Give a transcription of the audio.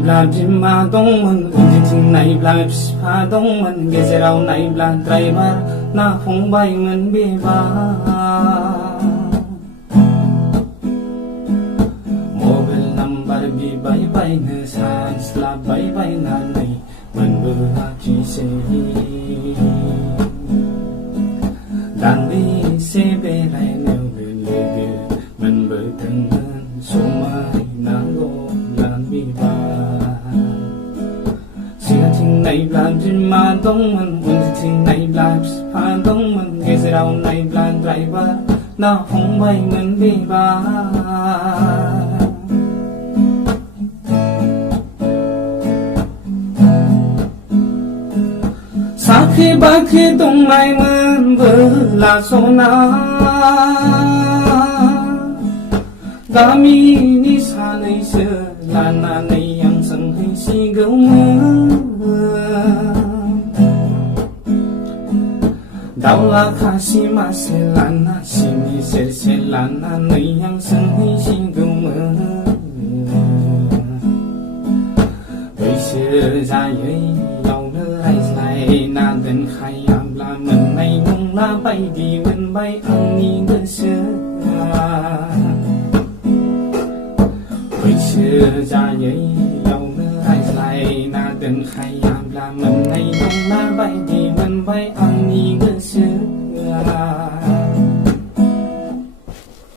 बिमा दंमोन उनथिं नायब्ला बिफा दंमोन गेजेराव नायब्ला ड्राइभार ना फंबायमोन बेबा मबाइल नाम्बार बिबाय बायनो सानस्लाबबाय बायनानै मोनबोआखिसै दान्दिसे बेरायनो लोगो मोनबोदोंमोन समायनांगौ सिगांथिं नायब्ला बिमा दंमोन उनथिं नायब्ला बिफा दंमोन गेजेराव नायब्ला ड्राइभार ना फंबायमोन बेबा साख्रि बाख्रि दंनायमोनबोला सना गामिनि सानैसो लानानै आं सोंहैसिगौमोन दाउला खासि मासे लाना सिनि सेरसे लानानै आं सोंहैसिगौमोन बैसो जायैयावनो रायज्लायना दोनखायाब्ला मोननाय नंला बायदि मोनबाय आंनि गोसोआ बैसो जायैयावनो रायज्लायना दोनखायाब्ला मोननाय नंला बायदि मोनबाय आंनि गोसोआ